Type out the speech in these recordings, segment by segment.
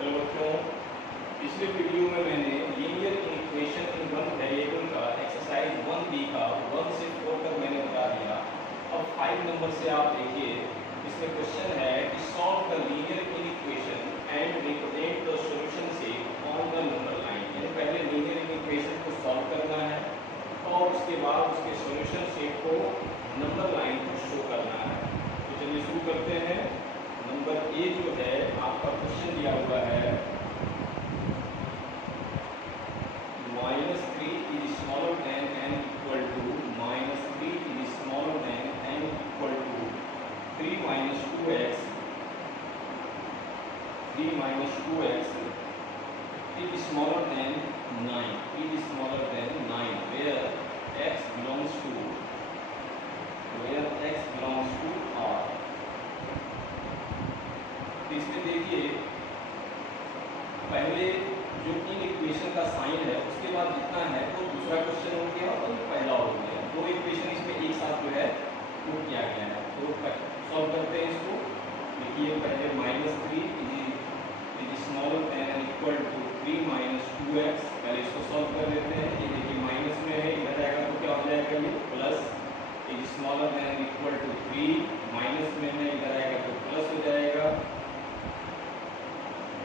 चलो बच्चों, पिछले वीडियो में मैंने linear equation in one variable का एक्सरसाइज 1B का 1 से 4 तक मैंने बता दिया। अब 5 नंबर से आप देखिए, इसमें क्वेश्चन है कि solve the linear equation and represent the solution set on the number line. यानी पहले लीनियर इक्वेशन को सॉल्व करना है और उसके बाद उसके सॉल्यूशन सेट को नंबर लाइन पर शो करना है। तो चलिए शुरू करते हैं। नंबर ए जो है आपका क्वेश्चन दिया हुआ है -3 is smaller than n equal to -3 is smaller than n equal to 3 minus 2x 3 minus 2x is smaller than 9 is smaller than 9 where x belongs to r। तो इसमें देखिए, पहले जो इन इक्वेशन का साइन है उसके बाद जितना है वो दूसरा क्वेश्चन हो गया और पहला हो गया। दो इक्वेशन इसमें एक साथ जो है वो किया गया है। तो सॉल्व करते हैं इसको। देखिए पहले -3 is smaller than equal to 3 minus 2x। पहले इसको सॉल्व कर लेते हैं। ये देखिए माइनस में है, इधर आएगा तो क्या हो जाएगा, ये plus is smaller than equal to 3, minus में है इधर आएगा तो प्लस हो जाएगा।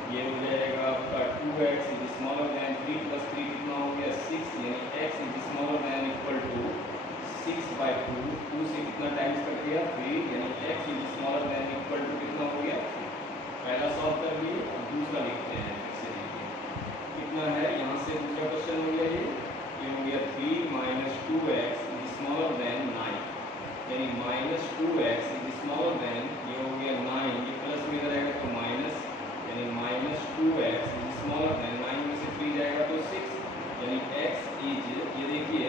ये हो जाएगा आपका 2x is smaller then 3 plus 3 कितना हो गया 6, यानी x is smaller than equal to 6/2। 2 से कितना टाइम्स कट गया 3, यानी x is smaller than equal to कितना हो गया 3। पहला सॉल्व कर लिए, अब दूसरा लिखते हैं। फिर से देखिए कितना है, यहाँ से दूसरा क्वेश्चन हो गया ये हो गया 3 minus 2x is smaller then 9, यानी -2x इज स्मॉलर देन ये हो गया 9, ये प्लस में इधर आएगा तो माइनस, यानी -2x इज स्मॉलर देन 9 में से 3 जाएगा तो 6, यानी x इज, ये देखिए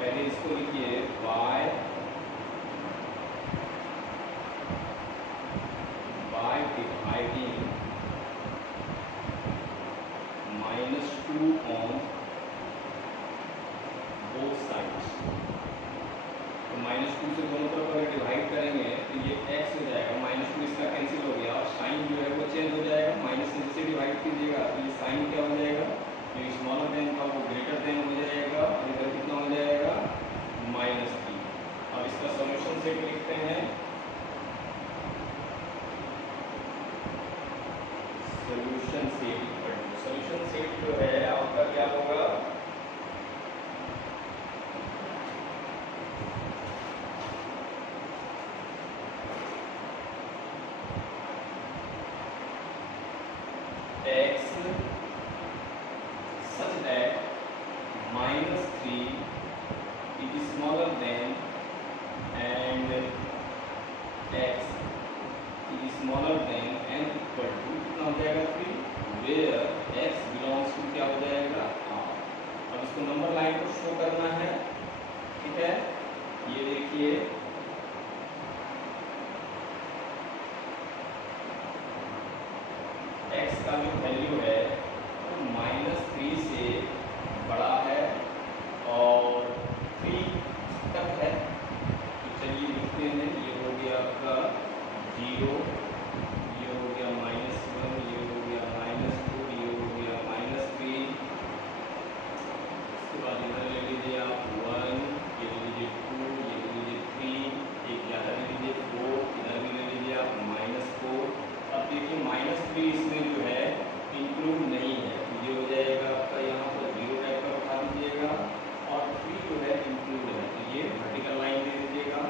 पहले इसको लिखिए y dividing -2 on both sides. तो -2 से दोनों तरफ अगर डिवाइड करेंगे तो ये x हो जाएगा, -2 इसका कैंसिल हो गया और साइन जो है वो चेंज हो जाएगा। माइनस से जिसे डिवाइड कीजिएगा तो ये साइन क्या हो जाएगा, जो स्मॉलर देन था वो ग्रेटर देन हो जाएगा और इधर कितना हो जाएगा -3। अब इसका सॉल्यूशन सेट लिखते हैं। सॉल्यूशन सेट जो है आपका क्या होगा, x such that -3 is smaller than and x is smaller than n equal to कितना हो जाएगा 3, where x belongs to क्या हो जाएगा r। अब इसको नंबर लाइन को शो करना है, ठीक है। ये देखिए x का जो वैल्यू है वो -3 से बड़ा है और 3 तक है। तो चलिए लिखते हैं, ये हो गया आपका 0, ये हो गया -1, ये हो गया -2, ये हो गया -3। उसके बाद इधर ले लीजिए आप 1, ये ले लीजिए 2, ये ले लीजिए 3, एक ज़्यादा ले लीजिए 4, इधर भी ले लीजिए आप -4। अब देखिए -3 इसमें जो है इंक्लूड नहीं है, तो ये हो जाएगा आपका यहाँ पर 0 टाइप का उठा दीजिएगा और 3 जो है इंक्लूड है, तो ये वर्टिकल लाइन दे दीजिएगा।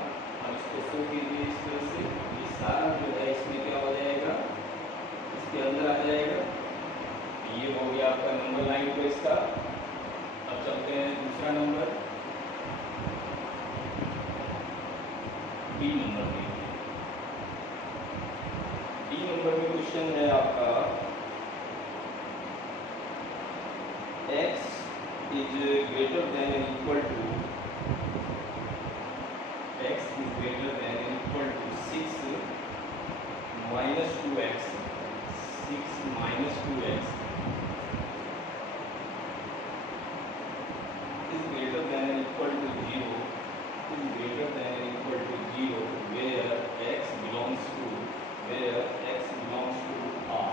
अब इसको शो कीजिए इस तरह से, ये सारा जो है इसमें क्या हो जाएगा, इसके अंदर आ जाएगा। ये हो गया आपका नंबर लाइन को इसका। अब चलते हैं दूसरा नंबर, बी नंबर में। बी नंबर में क्वेश्चन है आपका x is greater than or equal to x is greater than or equal to 6 minus 2x 6 minus 2x is greater than or equal to 0 is greater than or equal to 0 where x belongs to r।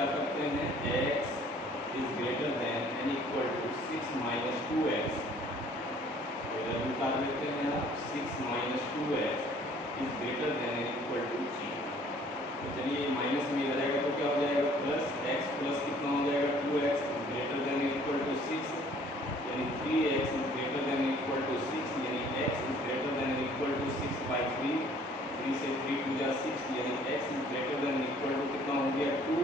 क्या करते हैं, x is greater than and equal to 6 minus 2x, value निकाल लेते हैं आप, 6 minus 2x is greater than and equal to 0। तो चलिए minus में इधर आएगा तो क्या हो जाएगा, प्लस x प्लस कितना हो जाएगा, 2x greater than equal to 6, यानी 3x is greater than equal to 6, यानी x is greater than equal to 6 by 3, 3 से 3 टू जा 6, यानी x is greater than equal to कितना हो गया, 2।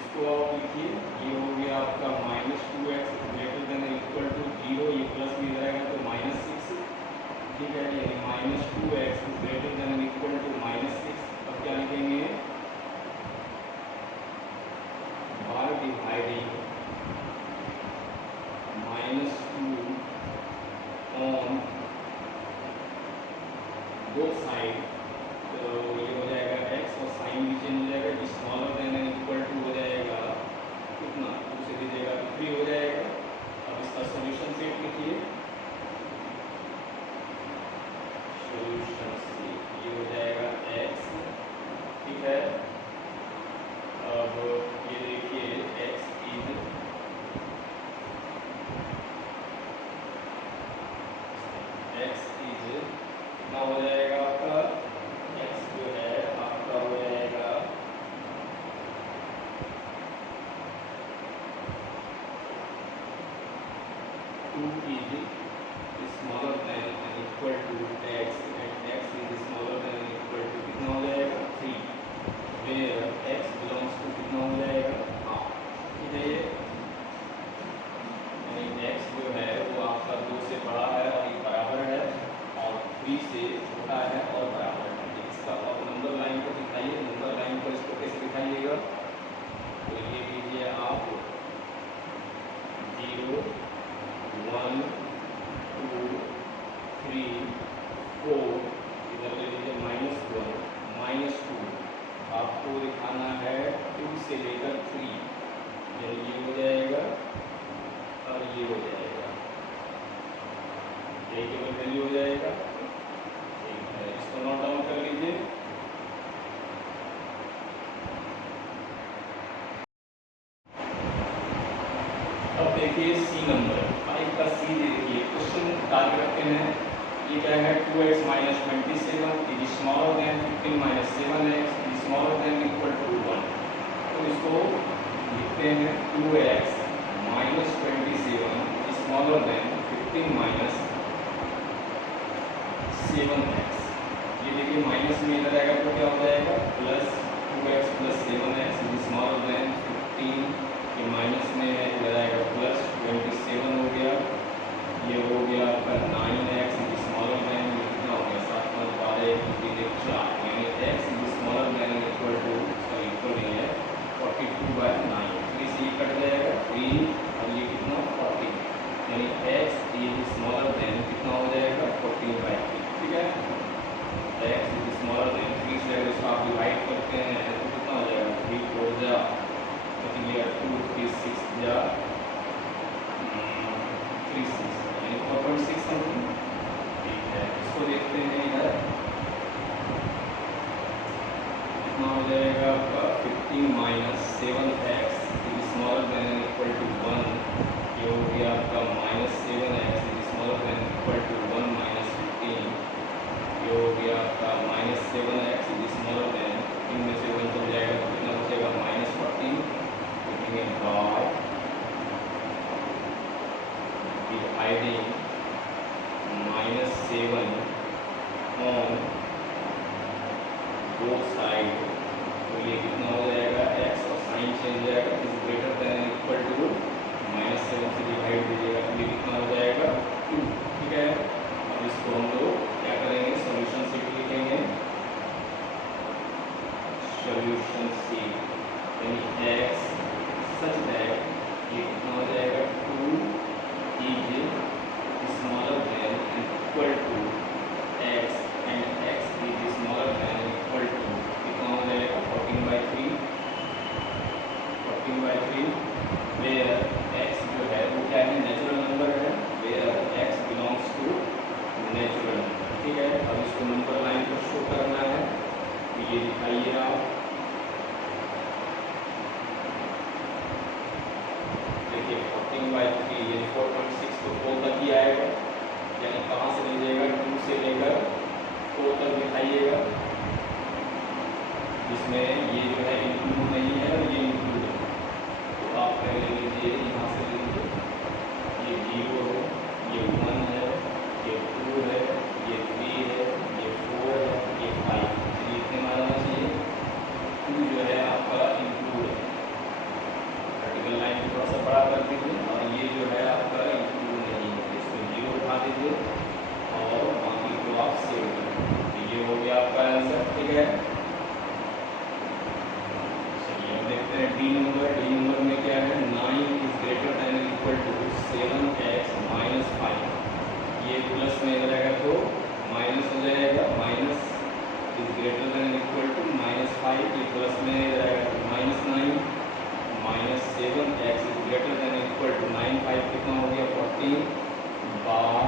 इसको आप लिखिए, ये हो गया आपका minus 2x greater than equal to 0, ये प्लस में इधर आएगा तो माइनस 6, ठीक है, यानी minus 2x greater than equal to minus 6। अब क्या लिखेंगे, by dividing -2 on both side, तो ये हो जाएगा x और साइन भी चेंज हो जाएगा, जो smaller than and equal to हो जाएगा कितना, 2 से दीजिएगा तो 3 हो जाएगा। अब इसका सॉल्यूशन सेट लिखिए, सॉल्यूशन सेट ये हो जाएगा x, ठीक है। अब ये देखिए x इज कितना हो जाएगा आपका, x जो है आपका हो जाएगा 2 is smaller than and equal to x and x is smaller than and equal to कितना हो जाएगा, 3, वेयर x बिलोंग्स टू कितना हो जाएगा, हाफ, ठीक है। ये यानी x जो है वो आपका 2 से बड़ा है और ये बराबर है, और 3 से छोटा है और बराबर है। इसका आप नंबर लाइन को दिखाइए, नंबर लाइन को इसको कैसे दिखाइएगा, तो ये लीजिए आप 0 1 2 3 4, इधर ले लीजिए -1 -2, आपको दिखाना है 2 से लेकर 3, यानी ये हो जाएगा और ये हो जाएगा, ये केवल वैल्यू हो जाएगा, ठीक है। इसको नोट डाउन कर लीजिए। अब देखिए सी नंबर 5 का सी देखिए, क्वेश्चन टारगेट रखते हैं, ये क्या है, 2x minus 27 is smaller than 15 minus 7x is smaller than equal to 1। तो इसको लिखते हैं 2x minus 27 smaller than 15 minus 7x। ये देखिए माइनस में इधर आएगा तो क्या हो जाएगा, plus 2x plus 7x is smaller than 15, ये माइनस में है इधर आएगा प्लस 27 हो गया, ये हो गया आपका 9x इज स्मॉलर देन, ये कितना हो गया 7 + 12 = 4, यानी x is smaller than equal to, sorry equal नहीं है, 42/9, 3 से ये कट जाएगा 3 और ये कितना 40, यानी x इज स्मॉलर देन कितना हो जाएगा 14/3, ठीक है। x इज स्मॉलर देन 3 से अगर इसको आप डिवाइड करते हैं तो कितना हो जाएगा, 3 4 जा 2 3 6 जा 3 6, यानी 4.6 समथिंग, ठीक है। इसको देखते हैं इधर कितना हो जाएगा आपका 15 minus 7x is smaller than equal to 1, ये हो गया आपका -7x is smaller than equal to 1 minus 15, ये हो गया आपका -7x इज स्मॉलर देन, 15 में से 1 चल जाएगा तो कितना बचेगा -14, लिखेंगे by dividing -7 on both side, तो ये कितना हो जाएगा, x और साइन चेंज हो जाएगा, is greater than equal to -7 से डिवाइड दीजिएगा तो ये कितना हो जाएगा 2, ठीक है। अब इसको हम लोग क्या करेंगे, सॉल्यूशन सेट लिखेंगे, सॉल्यूशन सेट यानी x सच दैट ये कितना हो जाएगा 2 is smaller than equal to x and x is smaller than equal to कितना हो जाएगा 14/3, वेयर x जो है वो क्या है, नेचुरल नंबर है, where x belongs to natural number, ठीक है। अब इसको नंबर लाइन पर शो करना है, तो ये दिखाइए आप, 7/3 यानी 4.6 तो 4 तक ही आएगा, यानी कहाँ से लीजिएगा 2 से लेकर 4 तक दिखाइएगा, जिसमें ये जो है इंक्लूड नहीं है और ये इंक्लूड है। तो आप पहले लीजिए, यहाँ से लीजिए, ये 0 है, ये 1 है, ये 2 है, ये 3 है, ये 4 है, ये 5, चलिए इतने में आ जाना चाहिए। 2 जो है आपका इंक्लूड है, वर्टिकल लाइन को थोड़ा सा बड़ा कर दीजिए, और ये जो है आपका इंक्लूड नहीं है, इसको 0 उठा दीजिए और बाकी को आप सेव कर दीजिए। ये हो गया आपका आंसर, ठीक है। चलिए अब देखते हैं डी नंबर। डी नंबर में क्या है, 9 is greater than equal to 7x minus 5। ये प्लस में रहेगा तो माइनस हो जाएगा, minus is greater than equal to -5, ये प्लस में रहेगा तो -9 minus 7x is greater than equal to 9, 5 कितना हो गया 14 बार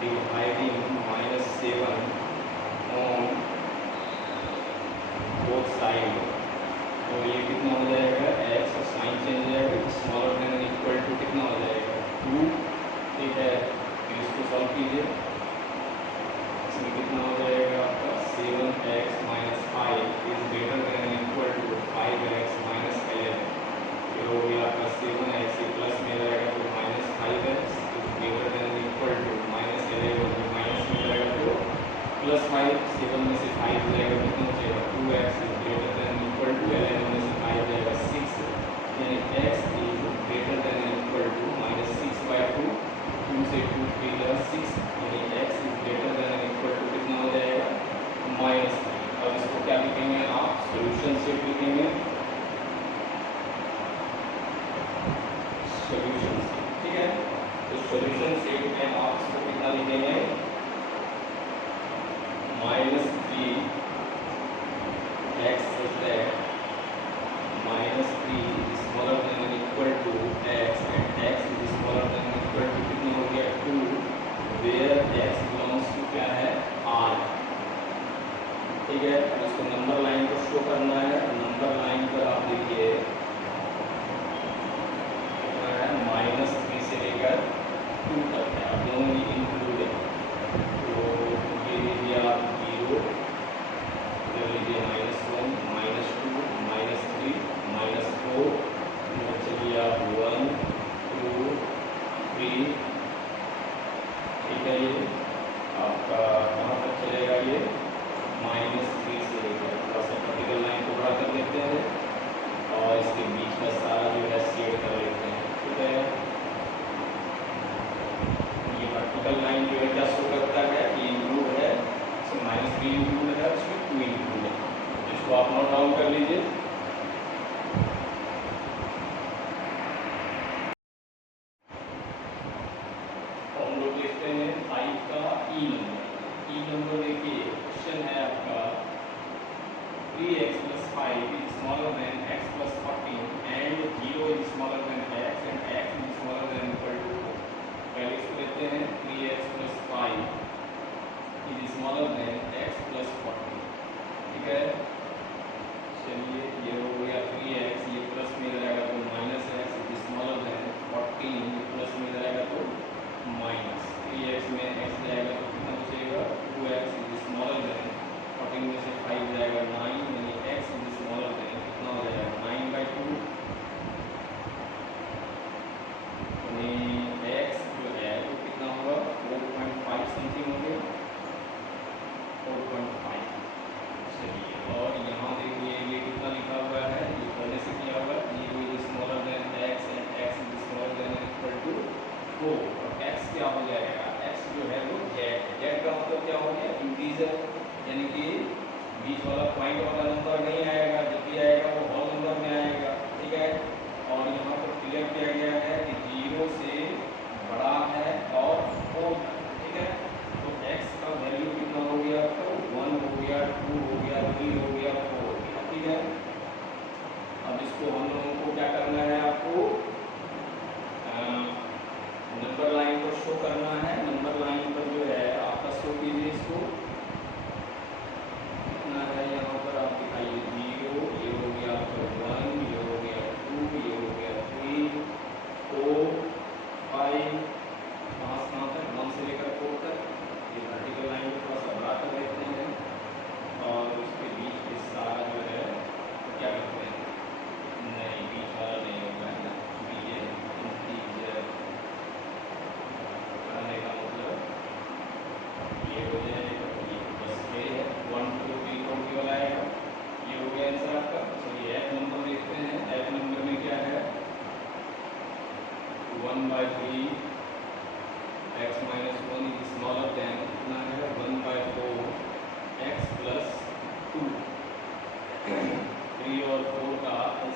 डिवाइडिंग -7 ऑन बोथ साइड। तो ये कितना हो जाएगा, x और साइन चेंज हो जाएगा, स्मॉलर देन इक्वल टू कितना हो जाएगा 2, ठीक है। फिर इसको सॉल्व कीजिए, इसमें कितना हो जाएगा आपका 7x minus 5 is greater than equal to 5x minus 11। ये हो गया आपका 7x, ये प्लस में रहेगा तो -5x is greater than equal to -11, जो माइनस में रहेगा तो +5, 7 में से 5 जाएगा कितना हो जाएगा 2x is greater than equal to 11 में से 5 जाएगा 6, यानी x is greater than equal to -6/2, 2 से 2 3 6, यानी x is greater than equal to कितना हो जाएगा -3। अब इसको क्या लिखेंगे आप, सॉल्यूशन सेट लिखेंगे, सॉल्यूशन सेट, ठीक है। तो सॉल्यूशन सेट में आप इसको कितना लिखेंगे, -3 x such that -3 is smaller than or equal to x and x is smaller than or equal to कितना हो गया 2, where x belongs to क्या है r, ठीक है। अब इसको नंबर लाइन को शो करना है, नंबर लाइन पर आप देखिए कितना है -3 से लेकर 2 तक है, अब दोनों ही इंक्लूड है। तो ये लीजिए आप 0, ले लीजिए -1, -2, -3, -4, चलिए आप 1, 2, 3, ठीक है। ये आपका कहाँ तक चलेगा, ये -3 से लेकर, थोड़ा सा वर्टिकल लाइन को बड़ा कर देते हैं और इसके बीच का सारा जो है शेड कर लेते हैं, ठीक है। ये वर्टिकल लाइन जो है क्या शो करता है कि इंक्लूड है, इसमें -3 इंक्लूड है, इसमें 2 इंक्लूड है। इसको आप नोट डाउन कर लीजिए। हम लोग देखते हैं 5 का ई नंबर। ई नंबर देखिए, क्वेश्चन है आपका 3x + 5 is smaller than x + 14 and 0 is smaller than x and x is smaller than equal to 4। पहले इसको लेते हैं, 3x + 5 is smaller than x + 14, ठीक है। चलिए ये हो गया 3x, ये प्लस में रहेगा तो -x इज स्मॉलर देन 14, ये प्लस में रहेगा तो माइनस, 3x में x जाएगा तो कितना बचेगा 2x इज स्मॉलर देन 14 में से 5 जाएगा 9, यानी x इज स्मॉलर देन कितना हो जाएगा 9/2, यानी x जो है वो कितना होगा 4.5 समथिंग हो गया, 4.5। चलिए और यहाँ देखिए ये कितना लिखा हुआ है, ये पहले से किया हुआ है, 0 is smaller than x and x is smaller than equal to 4, और x क्या हो जाएगा, x जो है वो z है। z का मतलब क्या हो गया इंटीजर, यानी कि बीच वाला पॉइंट वाला नंबर नहीं आएगा, जब भी आएगा वो होल नंबर में आएगा, ठीक है। और यहाँ पर क्लियर किया गया है कि 0 से बड़ा है और 4 तक, ठीक है। तो x का वैल्यू कितना हो गया आपका 1 हो गया, 2 हो गया, 3 हो गया, 4 हो गया, ठीक है। अब इसको हम लोगों को क्या करना है, आपको नंबर लाइन को शो करना है। नंबर लाइन पर जो है आपका शो कीजिए, इसको कितना है यहाँ पर आप दिखाइए 0, ये हो गया आपका 1, ये हो गया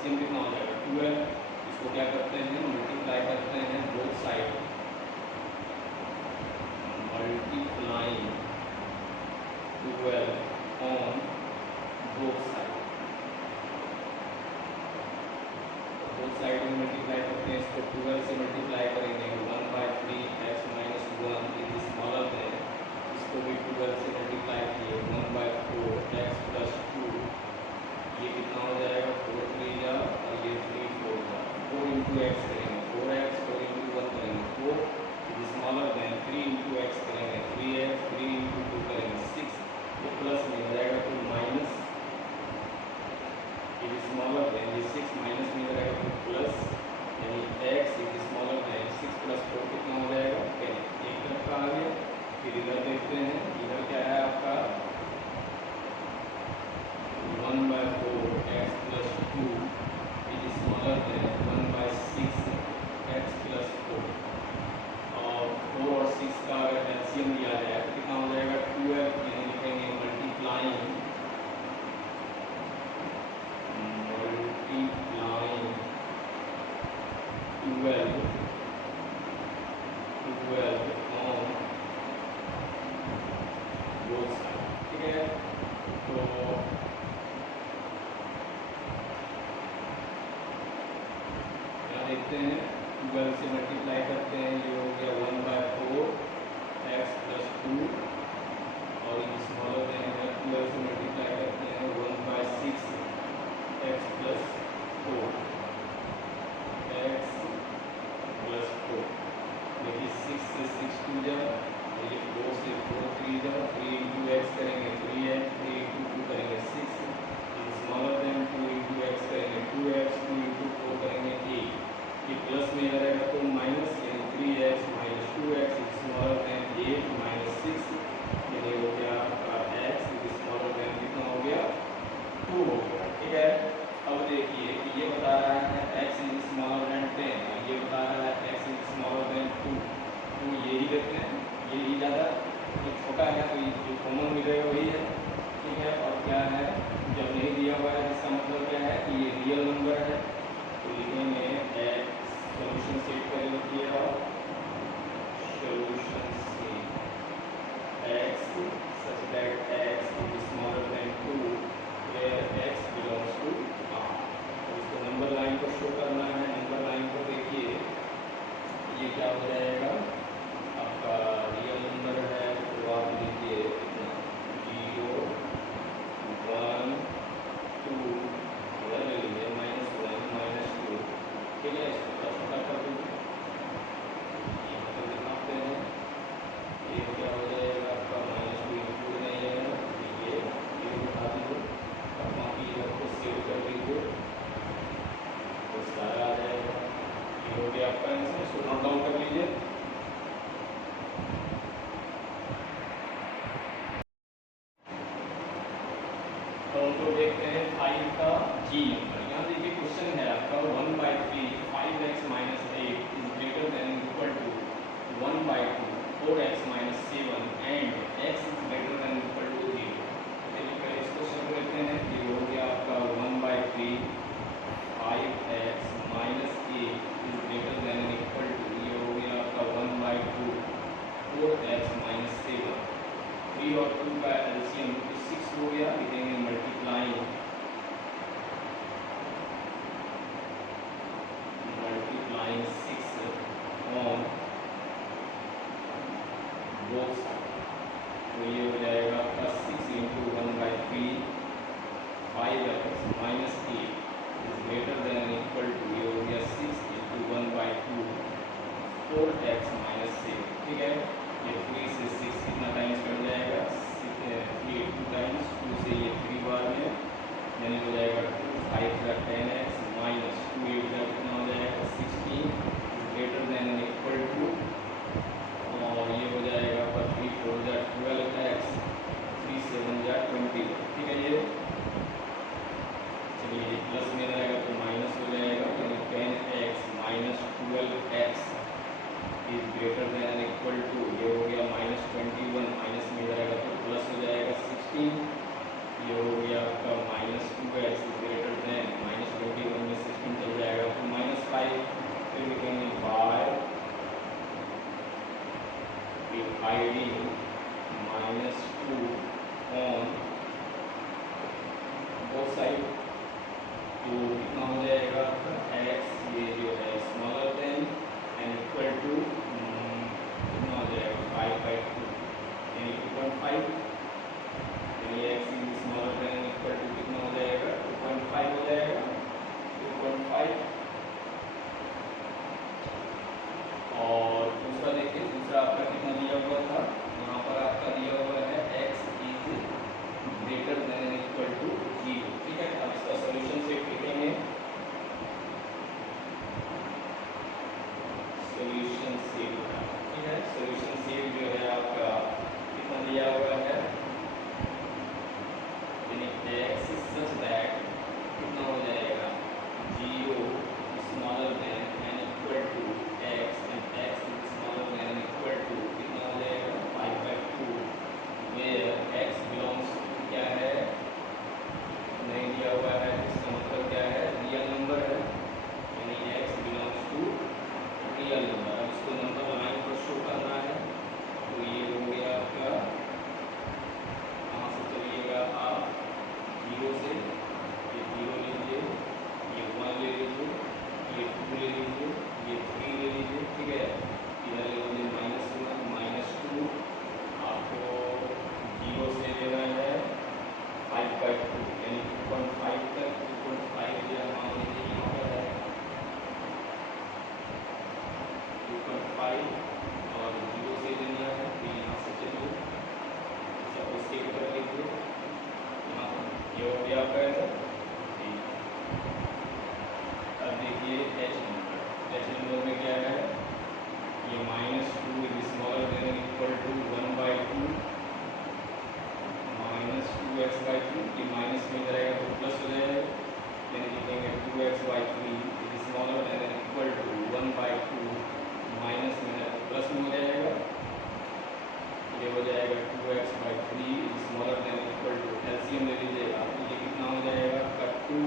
एलसीएम कितना हो जाएगा 12। इसको क्या करते हैं, मल्टीप्लाई करते हैं both side, multiplying 12 on both side. Both side में मल्टीप्लाई करते हैं, इसको 12 से मल्टीप्लाई करेंगे 1/3 x minus 1 is smaller then, इसको भी 12 से मल्टीप्लाई किए 1/4 x प्लस 2, ये कितना हो जाएगा 4 3 जा और ये 3 4 जा, 4 इंटू एक्स करेंगे 4x, 4 इंटू 1 करेंगे 4 is smaller then, 3 into x करेंगे 3x, 3 इंटू 2 करेंगे 6, ये प्लस में हो जाएगा तो माइनस, इज स्मॉलर देन, ये 6 माइनस में हो जाएगा तो प्लस, यानी x is smaller then 6 plus 4 कितना हो जाएगा 10। एक तरफ का आ गया। फिर इधर देखते हैं, इधर क्या है आपका 1/4 x plus 2 is smaller then 1/6 x plus 4, और 4 और 6 का अगर एलसीएम लिया जाए तो कितना हो जाएगा 12, यानी लिखेंगे मल्टीप्लाइंग 12 ऑन बोथ साइड। ठीक है, तो यहाँ देखते हैं 12 से मल्टीप्लाई करते हैं, ये हो गया 1/4 x प्लस 2, और ये स्मॉलर देन है 12 से मल्टीप्लाई करते हैं 1/6 x प्लस 4, x प्लस 4, देखिए 6 से 6 2 जा, ये 4 से 4 3 जा, 3 इंटू एक्स करेंगे 3x, 3 इंटू 2 करेंगे 6, स्मॉलर देन 2 इंटू एक्स करेंगे 2x, 2 इंटू 4 करेंगे 8, ये प्लस में रहेगा तो माइनस, यानी 3x minus 2x smaller than 8 minus 6, ये हो गया आपका x स्मॉलर देन कितना हो गया 2 हो गया। ठीक है, अब देखिए कि ये बता रहा है x इज स्मॉलर देन 10, और ये बता रहा है x इज स्मॉलर देन 2, तो यही लेते हैं, यही ज़्यादा जो छोटा है तो ये जो कॉमन मिलेगा वही है। ठीक है, और क्या है जब नहीं दिया हुआ है इसका मतलब क्या है कि ये रियल नंबर है, तो लिखेंगे x, सॉल्यूशन सेट कर लिखिए और solution set x such that x is smaller than 2 where x belongs to R। तो इसको नंबर लाइन को शो करना है, नंबर लाइन को देखिए ये क्या हो जाएगा आपका रियल नंबर है, तो आप लीजिए 0 1 2 इधर ले लीजिए -1 -2। ठीक है, इसको थोड़ा छोटा कर दीजिए, ये मतलब दिखाते हैं, ये क्या हो जाएगा आपका -2 इंक्लूड नहीं है, ये उठा दीजिए और बाकी इधर को सेव कर दीजिए तो सारा आ जाएगा। ये हो गया आपका आंसर, इसको नोट डाउन कर लीजिए। तो हम लोग देखते हैं 5 का जी नंबर। यहाँ देखिए क्वेश्चन है आपका 1/3 5x minus 8 is greater than equal to 1/2 4x minus 7 and x is greater than equal to 0। चलिए पहले इस क्वेश्चन को देखते हैं। ये हो गया आपका 1/3 5x minus 8 is greater than equal to, ये हो गया आपका 1/2 4x माइनस 7, 3 और 2 का एलसीएम 6 हो गया, लिखेंगे मल्टीप्लाइंग 6 ऑन बोथ साइड, तो ये हो जाएगा आपका 6 into 1/3 5x minus 8 is greater than equal to, ये हो गया 6 इंटू 1/2 4x माइनस 7। ठीक है, ये 3 से 6 कितना टाइम्स कट जाएगा 3 2 टाइम्स, 2 से ये 3 बार में, यानी हो जाएगा 2 5 का 10x माइनस 2 8 का कितना हो जाएगा 16 ग्रेटर देन इक्वल टू, और ये हो जाएगा आपका 3 4 जा 12x 3 7 जा 20। ठीक है, ये चलिए प्लस में रहेगा तो माइनस हो जाएगा, यानी 10x minus 12x is greater than dividing -2 on both side, तो कितना हो जाएगा आपका x, ये जो है smaller than and equal to कितना हो जाएगा 5/2 यानी 2.5, यानी x is smaller than equal to कितना हो जाएगा 2.5 हो जाएगा 2.5। और दूसरा देखिए, दूसरा आपका कितना दिया हुआ था, यहाँ पर आपका दिया हुआ है x is greater than equal to 0। ठीक है, अब इसका सॉल्यूशन सेट लिखेंगे। सॉल्यूशन सेट, ठीक है, सॉल्यूशन सेट जो है आपका कितना दिया हुआ है, यानी x सच दैट कितना हो जाएगा 0 smaller than and equal to x and x is smaller than and equal to कितना हो जाएगा 5/2, वेयर x बिलोंग्स टू क्या है, नहीं दिया हुआ है, इसका मतलब क्या है, रियल नंबर है, यानी x belongs to real number. अब इसको नंबर लाइन पर शो करना है, तो ये हो गया आपका, कहाँ से चलिएगा आप 0 से, ये 0 लीजिए, ये 1 ले लीजिए, ये 2 ले लीजिए, ये 3 ले लीजिए, ठीक है, इधर ले लीजिए -1 -2, आपको 0 से लेना है 5/2 यानी 2.5 तक, 2.5 या मान लीजिए यहाँ पर है 2.5 और 0 से लेना है, तो यहाँ से चलिए सबको सेव कर लीजिए, यहाँ ये हो गया आपका ऐसा। अब देखिए h नंबर में क्या है, ये -2 is smaller than equal to 1/2 -2x/3, ये माइनस में जाएगा तो प्लस हो जाएगा, यानी लिखेंगे 2x/3 is smaller than equal to 1/2, minus में जाएगा प्लस में हो जाएगा, ये हो जाएगा 2x/3 is smaller than equal to, LCM ले लीजिएगा, ये कितना हो जाएगा आपका 2,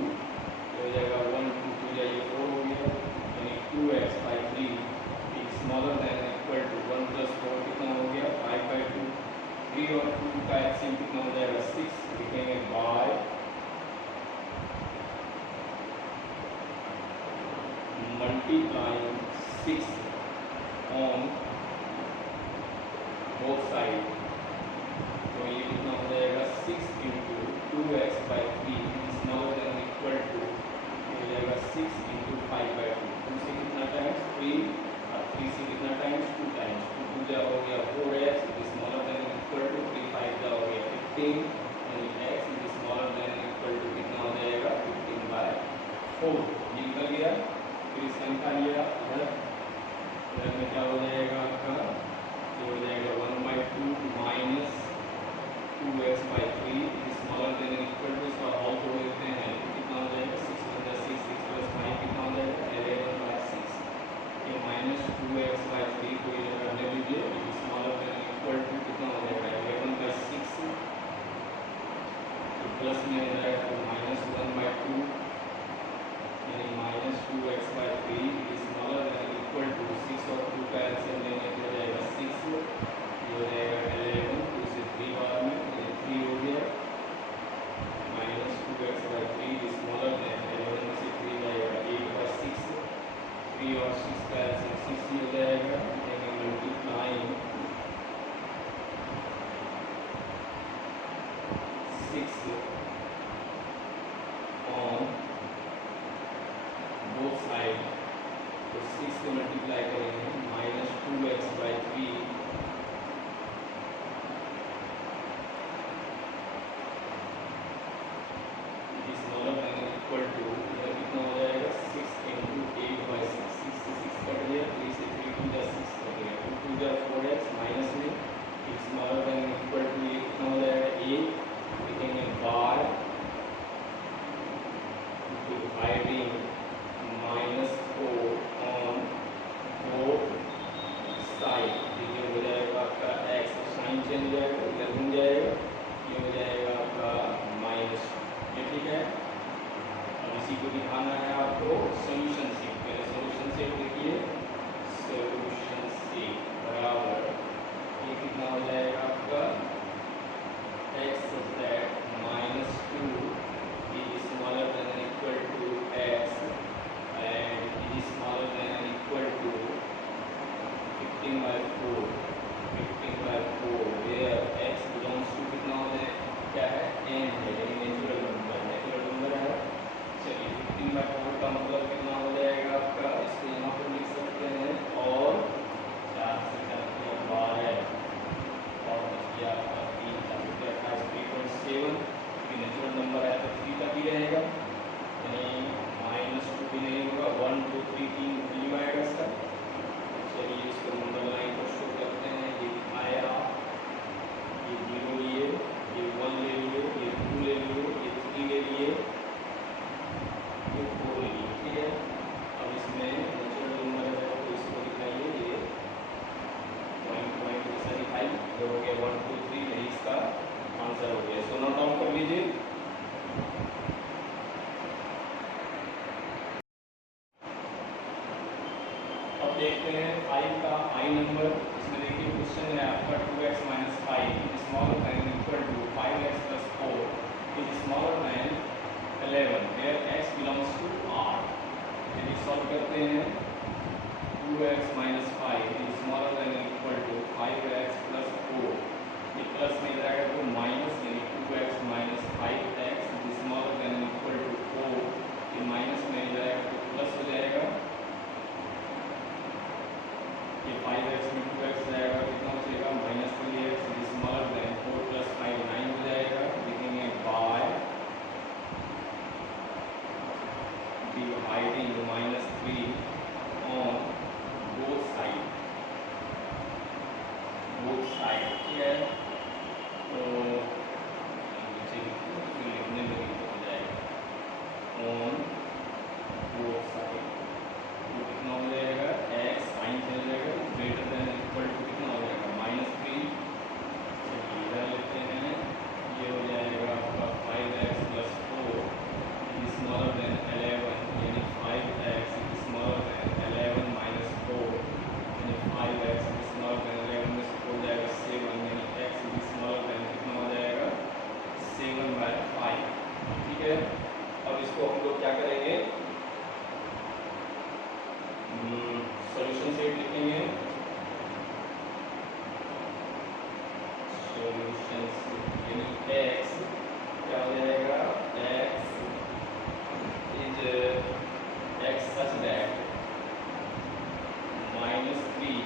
ये हो जाएगा 1 2 2 जाइए 4 हो गया, यानी 2x/3 is smaller than equal to 1 + 4 कितना हो गया 5/2, 3 और 2 का एलसीएम कितना हो जाएगा 6, लिखेंगे by multiplying 6 on both side, तो ये कितना हो जाएगा 6 into 2x/3 smaller than equal to, ये हो जाएगा 6 इंटू 5/2, 2 से कितना टाइम्स 3 और 3 से कितना टाइम्स 2 टाइम्स, 2 2 जा हो गया 4x smaller than equal to 3 5 जा हो गया 15, यानी x is smaller than equal to कितना हो जाएगा 15/4, ये निकल गया। फिर इसका निकाल लिया इधर में क्या हो जाएगा आपका, ये हो जाएगा 1/2 minus 2x/3 smaller than equal to, इसका होल तोड़ देते हैं तो कितना हो जाएगा 6 + 6 6 + 5 कितना हो जाएगा 11/6, ये -2x/3 को ये करने दीजिए, स्मॉलर देन इक्वल टू कितना हो जाएगा 11/6, तो प्लस में आ जाएगा तो -1/2 यानी -2x/3 smaller than equal to 6 और 2 का एलसीएम लेने को हो जाएगा 6, ये हो जाएगा 11, 2 से 3 बार में ये 3 हो गया, -2x/3 स्मॉलर देन 11 में से 3 जाएगा 8/6, 3 और 6 का एलसीएम 6 ही हो जाएगा, यानी मल्टीप्लाइंग 6 ऑन बोथ साइड, तो 6 को मल्टीप्लाई करेंगे -2x/3 smaller than equal to, इधर कितना हो जाएगा 6 इंटू 8/6, 6 से 6 कट गया, 3 से 3 2 जा 6 कट गया, 2 2 जा 4x माइनस में स्मॉलर देन इक्वल टू, ये कितना हो जाएगा 8, लिखेंगे by dividing -4 on both side, ये हो जाएगा आपका x साइन चेंज हो जाएगा, इधर घूम जाएगा, ये हो जाएगा आपका माइनस, ये ठीक है। अब इसी को दिखाना है आपको सॉल्यूशन सेट, पहले सॉल्यूशन सेट देखिए, सॉल्यूशन सेट बराबर ये हो गया 1 2 3, यही इसका आंसर हो गया। सो नोट डाउन कर लीजिए। अब देखते हैं 5 का आई नंबर। इसमें देखिए क्वेश्चन है आपका 2x minus 5 is smaller than equal to 5x plus 4 is smaller than 11 where x belongs to R। चलिए सॉल्व करते हैं। 2x minus 5 is smaller than equal to 5x plus 4, ये प्लस में जाएगा तो माइनस, यानी 2x minus 5x is smaller than equal to 4, ये minus में जाएगा तो प्लस हो जाएगा। ये 5x में 2x जाएगा, कितना बचेगा minus 3x is smaller then 4 plus 5 9 हो जाएगा। लिखेंगे by dividing minus 3 on both side, ठीक है। तो नीचे लिखने में हो जाएगा ऑन बोथ साइड, तो कितना हो जाएगा x साइन चल जाएगा ग्रेटर देन इक्वल टू कितना हो जाएगा माइनस 3। चलिए इधर लेते हैं, ये हो जाएगा आपका 5x plus 4 is smaller than 11, यानी 5x is smaller than 11 minus 4, यानी 5x इज स्मॉलर देन 11 में से हो जाएगा 7, यानी x इज स्मॉलर देन कितना हो जाएगा 7/5, ठीक है। अब इसको हम लोग क्या करेंगे, सॉल्यूशन सेट लिखेंगे। सॉल्यूशन यानी x क्या हो जाएगा, x इज x such that minus 3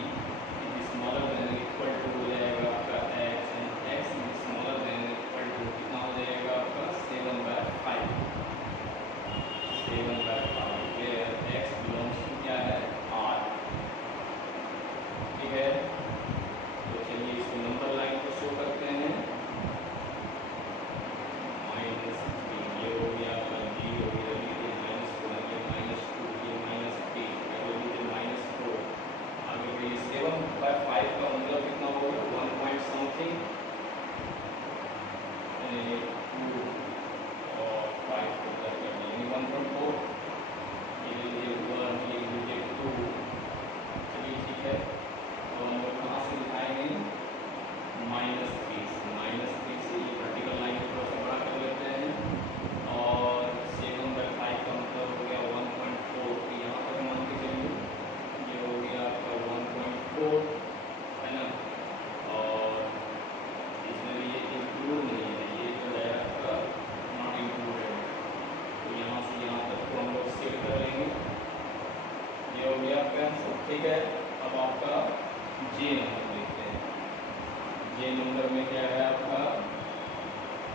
is smaller than equal to हो जाएगा आपका x, and x is smaller than equal to कितना हो जाएगा आपका 7/5, 7/5 वेयर x बिलोंग्स टू क्या है R, ठीक है। तो चलिए इसको नंबर लाइन पर शो करते हैं। माइनस 3 ये हो गया आपका 0, ये लीजिए -1, ये -2, ये -3, ये लीजिए -4, आगे बढ़िए 7/5 का मतलब कितना होगा 1 पॉइंट समथिंग, 2 और 5 को उधर कर देंगे 1.4, ये लीजिए 1, ये लीजिए 2। चलिए ठीक है, तो हम लोग कहाँ से दिखाएंगे -3 से, -3 से ये वर्टिकल लाइन को थोड़ा सा बड़ा कर लेते हैं, और 7/5 का मतलब हो गया 1.4, तो यहाँ पर मान के चलिए ये हो गया आपका 1.4, है ना। और इसमें भी ये इंक्लूड नहीं है, ये जो है आपका नॉट इंक्लूडेड, तो यहाँ से यहाँ तक को हम लोग सेट कर लेंगे। ये हो गया आपका आंसर, ठीक है। अब आपका जे नंबर देखते हैं। जे नंबर में क्या है आपका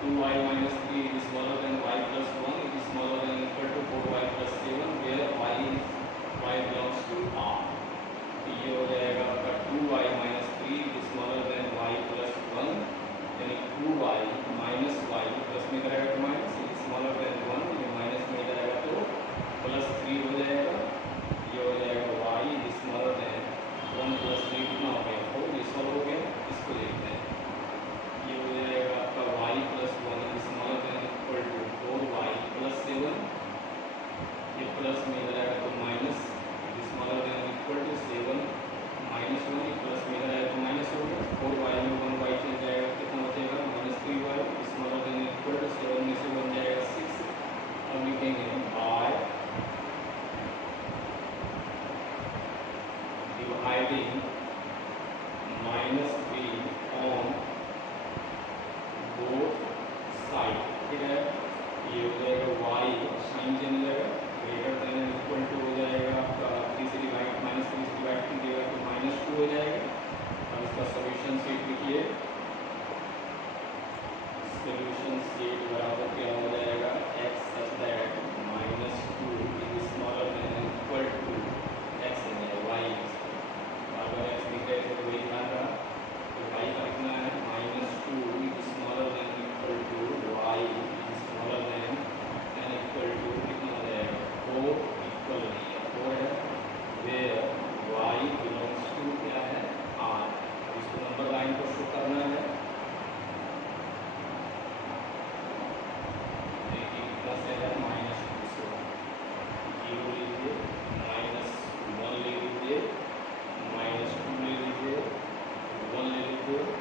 2y minus 3 is smaller than y plus 1 is smaller than equal to 4y plus 7 where y belongs to R। तो ये हो जाएगा आपका 2y minus 3 is smaller than y plus 1, यानी 2y माइनस y प्लस में करेगा तो माइनस इज स्मॉलर देन 1, ये माइनस में जाएगा तो प्लस 3 हो जाएगा। ये हो जाएगा y is smaller then 1 plus 3 कितना हो गया 4, ये सॉल्व हो गया। इसको देखते हैं, ये हो जाएगा आपका y plus 1 is smaller than equal to 4y plus 7, ये प्लस में जाएगा तो minus is smaller than equal to 7 -1, plus में जाएगा तो माइनस हो गया। जो